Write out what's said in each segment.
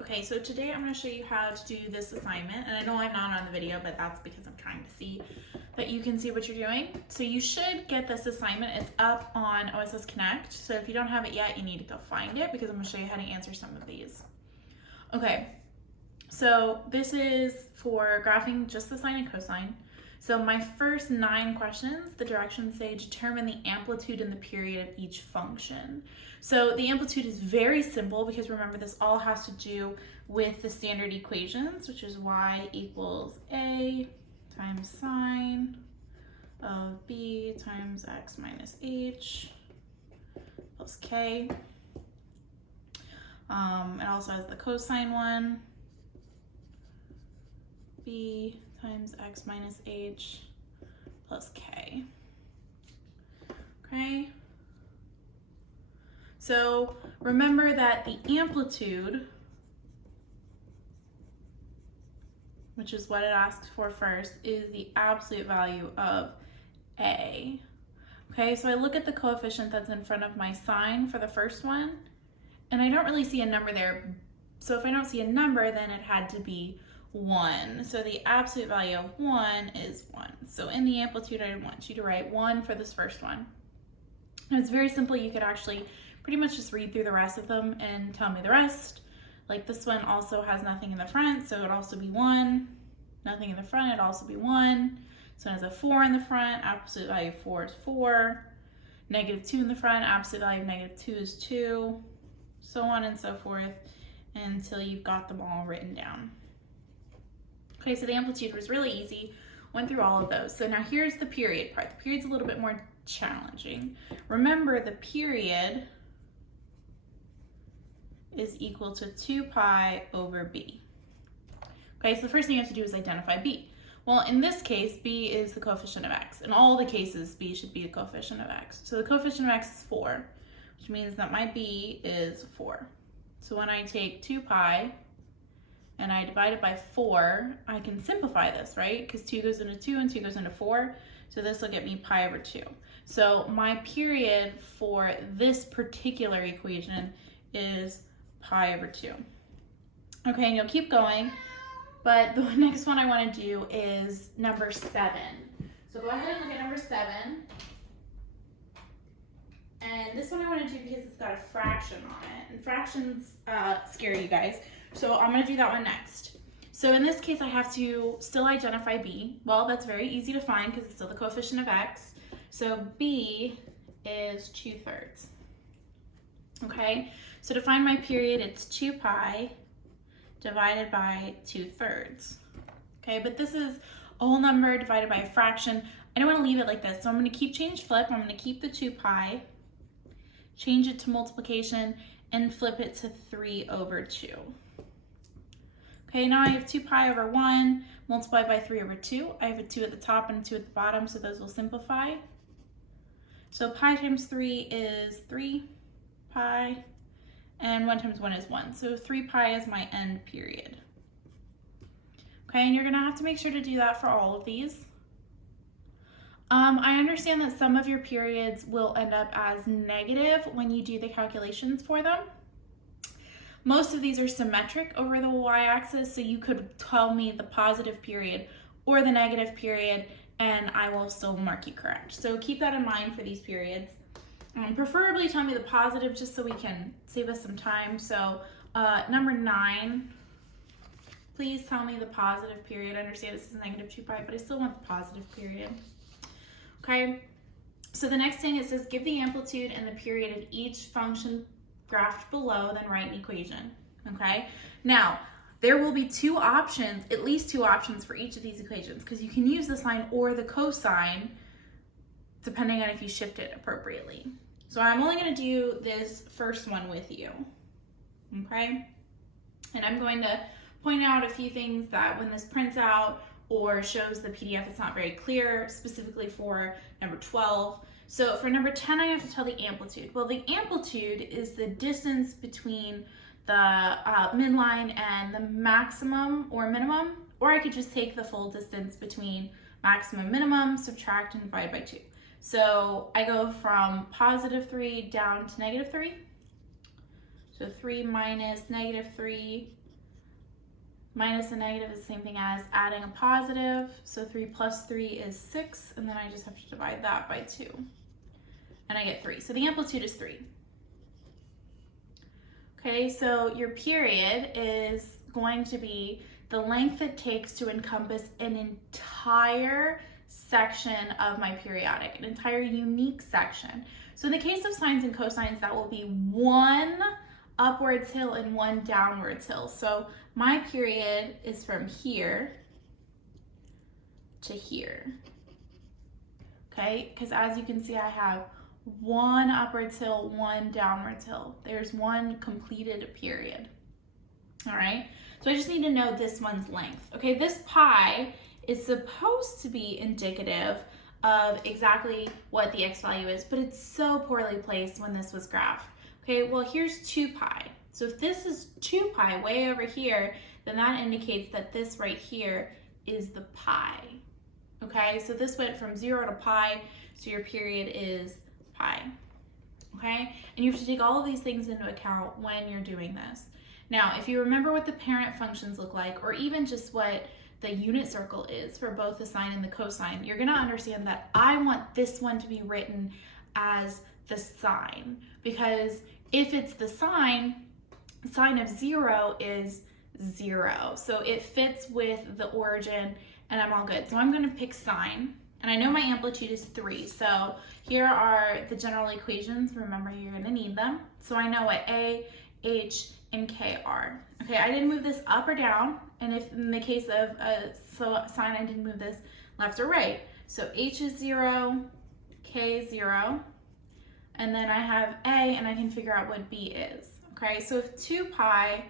Okay, so today I'm going to show you how to do this assignment, and I know I'm not on the video, but that's because I'm trying to see that you can see what you're doing. So you should get this assignment. It's up on OSS Connect, so if you don't have it yet, you need to go find it because I'm going to show you how to answer some of these. Okay, so this is for graphing just the sine and cosine. So my first 9 questions, the directions say determine the amplitude and the period of each function. So the amplitude is very simple because remember this all has to do with the standard equations, which is y equals a times sine of b times x minus h plus k. It also has the cosine one, b times x minus h plus k. Okay, so remember that the amplitude, which is what it asks for first, is the absolute value of a. Okay, so I look at the coefficient that's in front of my sine for the first one, and I don't really see a number there. So if I don't see a number, then it had to be 1. So the absolute value of 1 is 1. So in the amplitude, I want you to write 1 for this first one. And it's very simple. You could actually pretty much just read through the rest of them and tell me the rest. Like this one also has nothing in the front, so it'd also be 1. Nothing in the front, it'd also be 1. So it has a 4 in the front, absolute value of 4 is 4. Negative 2 in the front, absolute value of negative 2 is 2. So on and so forth until you've got them all written down. Okay, so the amplitude was really easy. Went through all of those. So now here's the period part. The period's a little bit more challenging. Remember, the period is equal to 2 pi over b. Okay, so the first thing you have to do is identify b. Well, in this case, b is the coefficient of x. In all the cases, b should be the coefficient of x. So the coefficient of x is 4, which means that my b is 4. So when I take 2 pi and I divide it by 4, I can simplify this, right? Because 2 goes into 2 and 2 goes into 4. So this will get me pi over 2. So my period for this particular equation is pi over 2. Okay, and you'll keep going, but the next one I want to do is number 7. So go ahead and look at number 7. And this one I want to do because it's got a fraction on it. And fractions scare you guys. So I'm going to do that one next. So in this case, I have to still identify b. Well, that's very easy to find because it's still the coefficient of x. So b is 2/3. Okay, so to find my period, it's 2 pi divided by 2/3. Okay, but this is a whole number divided by a fraction. I don't want to leave it like this, so I'm going to keep change flip. I'm going to keep the 2 pi, change it to multiplication, and flip it to 3 over 2. Okay, now I have 2 pi over 1 multiplied by 3 over 2. I have a 2 at the top and a 2 at the bottom, so those will simplify. So pi times 3 is 3 pi, and 1 times 1 is 1. So 3 pi is my end period. Okay, and you're going to have to make sure to do that for all of these. I understand that some of your periods will end up as negative when you do the calculations for them. Most of these are symmetric over the y-axis, so you could tell me the positive period or the negative period, and I will still mark you correct. So keep that in mind for these periods. Preferably tell me the positive just so we can save us some time. So number 9, please tell me the positive period. I understand this is negative 2 pi, but I still want the positive period. Okay, so the next thing, it says give the amplitude and the period of each function graphed below, then write an equation. Okay, now there will be 2 options, at least 2 options for each of these equations, because you can use the sine or the cosine depending on if you shift it appropriately. So I'm only going to do this first one with you. Okay, and I'm going to point out a few things that when this prints out or shows the PDF, it's not very clear, specifically for number 12. So for number 10, I have to tell the amplitude. Well, the amplitude is the distance between the midline and the maximum or minimum, or I could just take the full distance between maximum, minimum, subtract, and divide by 2. So I go from positive 3 down to negative 3. So 3 minus negative 3 Minus a negative is the same thing as adding a positive. So 3 plus 3 is 6, and then I just have to divide that by 2. And I get 3. So the amplitude is 3. Okay, so your period is going to be the length it takes to encompass an entire section of my periodic, an entire unique section. So in the case of sines and cosines, that will be one upwards hill and one downwards hill. So my period is from here to here. Okay, because as you can see, I have one upwards hill, one downwards hill. There's one completed period. All right, so I just need to know this one's length. Okay, this pi is supposed to be indicative of exactly what the x value is, but it's so poorly placed when this was graphed. Okay, well, here's 2 pi. So if this is 2 pi way over here, then that indicates that this right here is the pi. Okay, so this went from 0 to pi, so your period is pi. Okay, and you have to take all of these things into account when you're doing this. Now, if you remember what the parent functions look like, or even just what the unit circle is for both the sine and the cosine, you're gonna understand that I want this one to be written as the sine, because if it's the sine of 0 is 0. So it fits with the origin and I'm all good. So I'm gonna pick sine, and I know my amplitude is 3. So here are the general equations. Remember, you're gonna need them. So I know what A, H, and K are. Okay, I didn't move this up or down, and if in the case of sine, I didn't move this left or right. So H is 0, K is 0, and then I have A, and I can figure out what B is. Okay, so if 2 pi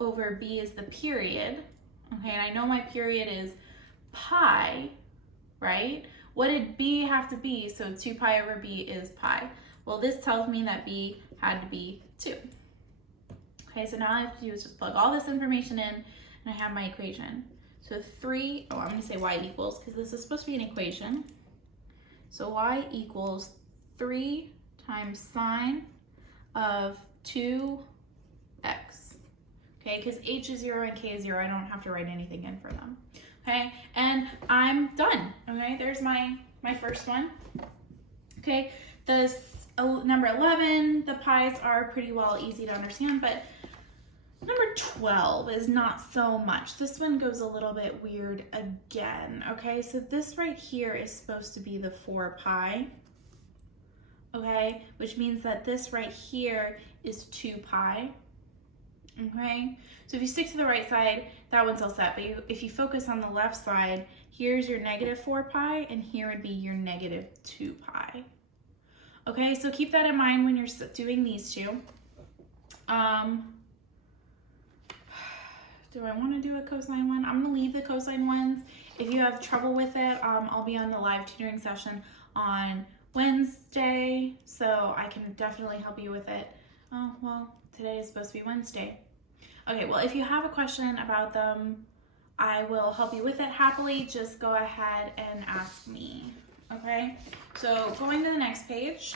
over B is the period, okay, and I know my period is pi, right? What did B have to be? So 2 pi over B is pi. Well, this tells me that B had to be 2. Okay, so now all I have to do is just plug all this information in, and I have my equation. So I'm gonna say y equals, because this is supposed to be an equation. So y equals 3 times sine of 2x. Okay, because h is 0 and k is 0, I don't have to write anything in for them. Okay, and I'm done. Okay, there's my first one. Okay, number 11, the pi's are pretty well easy to understand, but number 12 is not so much. This one goes a little bit weird again. Okay, so this right here is supposed to be the 4 pi. Okay, which means that this right here is 2 pi. Okay, so if you stick to the right side, that one's all set. But if you focus on the left side, here's your negative 4 pi, and here would be your negative 2 pi. Okay, so keep that in mind when you're doing these two. Do I want to do a cosine one? I'm going to leave the cosine ones. If you have trouble with it, I'll be on the live tutoring session on Wednesday, so I can definitely help you with it. Oh, well, today is supposed to be Wednesday. Okay, well, if you have a question about them, I will help you with it happily. Just go ahead and ask me, okay? So going to the next page.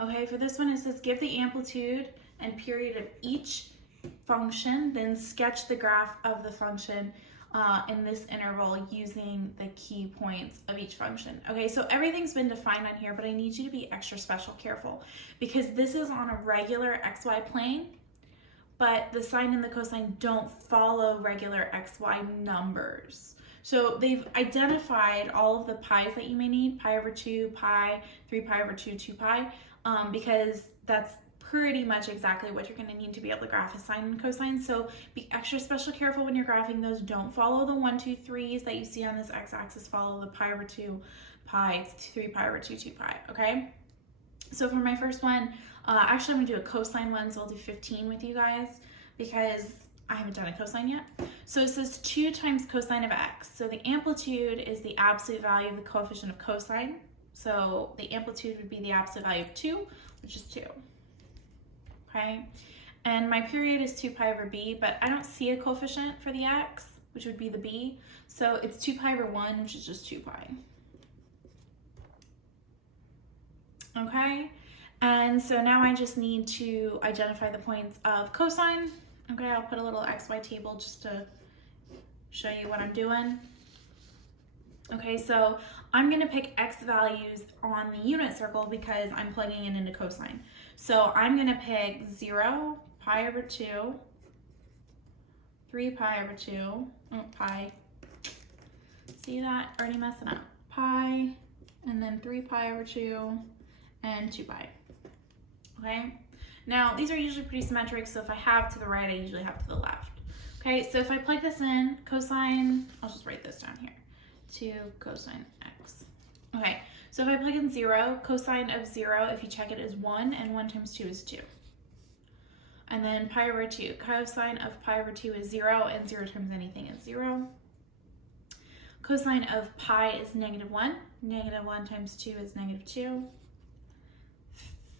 Okay, for this one, it says give the amplitude and period of each function, then sketch the graph of the function in this interval using the key points of each function. Okay, so everything's been defined on here, but I need you to be extra special careful because this is on a regular XY plane, but the sine and the cosine don't follow regular XY numbers. So they've identified all of the pi's that you may need, pi over 2, pi, 3 pi over 2, 2 pi, because that's pretty much exactly what you're going to need to be able to graph a sine and cosine. So be extra special careful when you're graphing those. Don't follow the 1, 2, 3s that you see on this x-axis. Follow the pi over 2, pi, 3 pi over 2, 2 pi, okay? So for my first one, actually I'm going to do a cosine one, so I'll do 15 with you guys because I haven't done a cosine yet. So it says 2 times cosine of x. So the amplitude is the absolute value of the coefficient of cosine. So the amplitude would be the absolute value of 2, which is 2. Okay, and my period is 2 pi over b, but I don't see a coefficient for the x, which would be the b, so it's 2 pi over 1, which is just 2 pi. Okay, and so now I just need to identify the points of cosine, Okay, I'll put a little XY table just to show you what I'm doing. Okay, so I'm gonna pick X values on the unit circle because I'm plugging it into cosine. So I'm gonna pick 0, pi over 2, 3 pi over 2, pi. See that? Already messing up. Pi, and then 3 pi over 2, and 2 pi. Okay? Now, these are usually pretty symmetric, so if I have to the right, I usually have to the left. Okay, so if I plug this in, cosine, I'll just write this down here, 2 cosine x. Okay, so if I plug in 0, cosine of 0, if you check it, is 1, and 1 times 2 is 2. And then pi over 2, cosine of pi over 2 is 0, and 0 times anything is 0. Cosine of pi is -1. -1 times 2 is -2.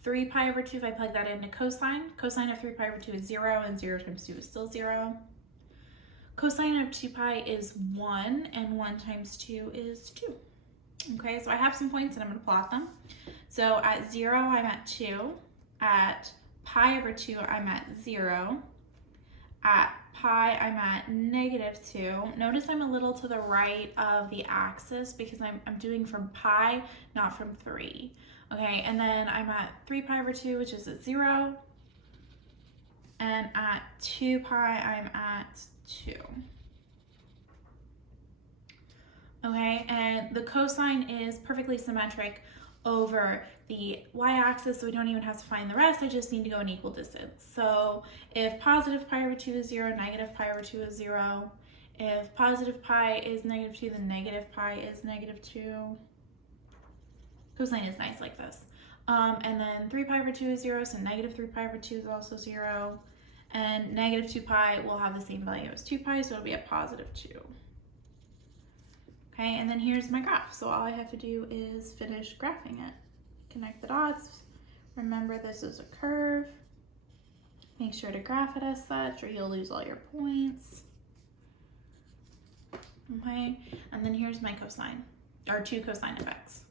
3 pi over 2, if I plug that into cosine, cosine of 3 pi over 2 is 0, and 0 times 2 is still 0. Cosine of 2 pi is 1, and 1 times 2 is 2. Okay, so I have some points and I'm going to plot them. So at 0, I'm at 2. At pi over 2, I'm at 0. At pi, I'm at -2. Notice I'm a little to the right of the axis because I'm doing from pi, not from 3. Okay, and then I'm at 3 pi over 2, which is at 0. And at 2 pi, I'm at 2. Okay, and the cosine is perfectly symmetric over the y-axis, so we don't even have to find the rest. I just need to go an equal distance. So if positive pi over 2 is 0, negative pi over 2 is 0. If positive pi is -2, then negative pi is -2. Cosine is nice like this. And then 3 pi over 2 is 0, so -3 pi over 2 is also 0. And -2 pi will have the same value as 2 pi, so it'll be a +2. Okay, and then here's my graph. So all I have to do is finish graphing it. Connect the dots. Remember, this is a curve. Make sure to graph it as such, or you'll lose all your points. Okay, and then here's my cosine, or 2 cosine of x.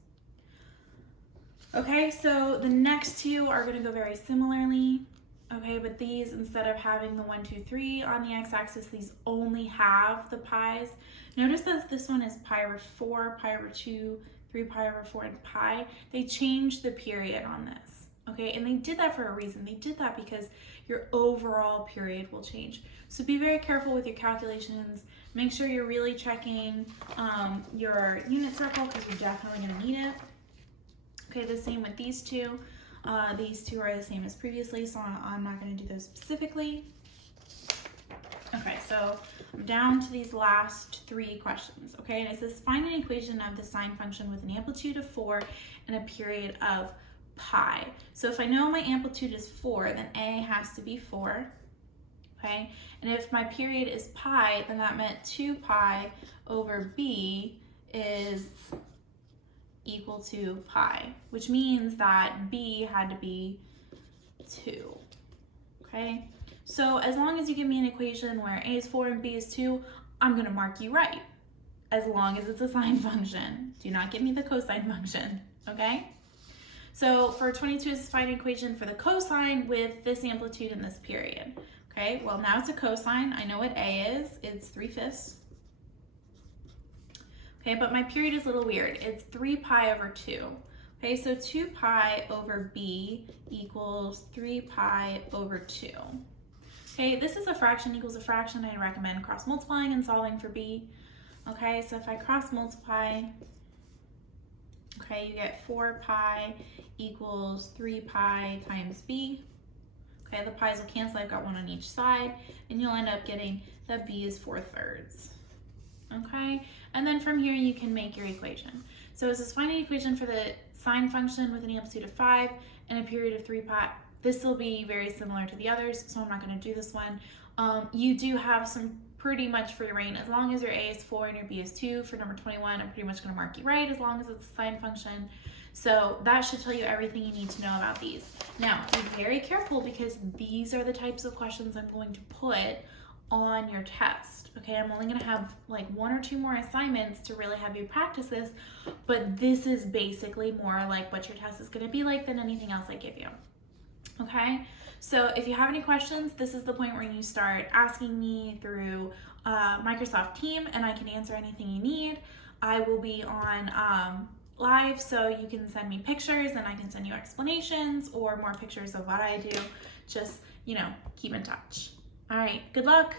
Okay, so the next two are going to go very similarly. Okay, but these, instead of having the 1, 2, 3 on the x-axis, these only have the pi's. Notice that this one is pi over 4, pi over 2, 3 pi over 4, and pi. They changed the period on this, okay? And they did that for a reason. They did that because your overall period will change. So be very careful with your calculations. Make sure you're really checking your unit circle because you're definitely going to need it. Okay, the same with these two. These two are the same as previously, so I'm not going to do those specifically. Okay, so I'm down to these last 3 questions, okay? And it says, find an equation of the sine function with an amplitude of 4 and a period of pi. So if I know my amplitude is 4, then A has to be 4, okay? And if my period is pi, then that meant 2 pi over B is equal to pi, which means that B had to be 2, okay? So as long as you give me an equation where A is 4 and B is 2, I'm gonna mark you right, as long as it's a sine function. Do not give me the cosine function, okay? So for 22, is find an equation for the cosine with this amplitude and this period, okay? Well, now it's a cosine. I know what A is. It's 3/5. Okay, but my period is a little weird. It's 3 pi over 2. Okay, so 2 pi over B equals 3 pi over 2. Okay, this is a fraction equals a fraction. I recommend cross multiplying and solving for B. Okay, so if I cross multiply, okay, you get 4 pi equals 3 pi times B. Okay, the pi's will cancel. I've got one on each side, and you'll end up getting that B is 4/3. Okay, and then from here you can make your equation. So it says find an equation for the sine function with an amplitude of 5 and a period of 3 pi. This will be very similar to the others, so I'm not going to do this one. You do have some pretty much free reign. As long as your A is 4 and your B is 2, for number 21, I'm pretty much going to mark you right as long as it's a sine function. So that should tell you everything you need to know about these. Now, be very careful because these are the types of questions I'm going to put on your test. Okay, I'm only going to have like 1 or 2 more assignments to really have you practice this, but this is basically more like what your test is going to be like than anything else I give you. Okay, So if you have any questions, this is the point where you start asking me through Microsoft Team, and I can answer anything you need. I will be on live, so you can send me pictures and I can send you explanations or more pictures of what I do. Just, keep in touch. All right, good luck.